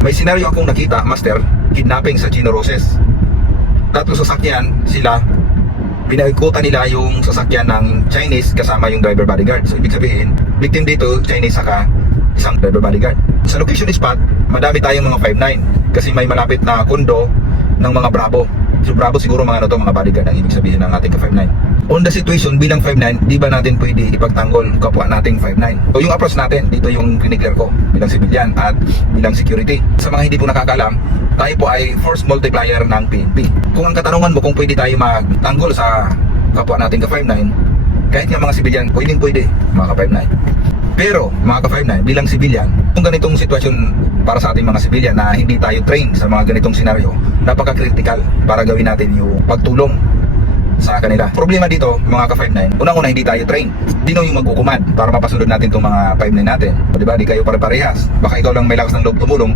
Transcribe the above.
May senaryo akong nakita, Master, kidnapping sa Chino Roses. Tatlong sasakyan sila, pinaikutan nila yung sasakyan ng Chinese kasama yung driver bodyguard. So ibig sabihin, victim dito, Chinese saka isang driver bodyguard. Sa location spot, madami tayong mga 5'9", kasi may malapit na kondo ng mga Bravo. So Bravo siguro mga mga bodyguard ang ibig sabihin ng ating ka-5'9". On the situation bilang 5'9", di ba natin pwede ipagtanggol kapwa nating 5'9"? So yung approach natin, dito yung kiniklear ko bilang civilian at bilang security. Sa mga hindi po nakakaalam, tayo po ay force multiplier ng PNP. Kung ang katanungan mo kung pwede tayo magtanggol sa kapwa nating ka-5'9", kahit nga mga civilian, pwede mga ka-5'9". Pero mga ka-5'9", bilang civilian, kung ganitong sitwasyon para sa ating mga civilian na hindi tayo train sa mga ganitong senaryo, napaka-critical para gawin natin yung pagtulong sa kanila. Problema dito, mga ka-5'9", unang-una hindi tayo train. Sino yung magkukumand para mapasunod natin itong mga 5'9" natin? O diba, di kayo pare-parehas. Baka ikaw lang may lakas ng loob tumulong,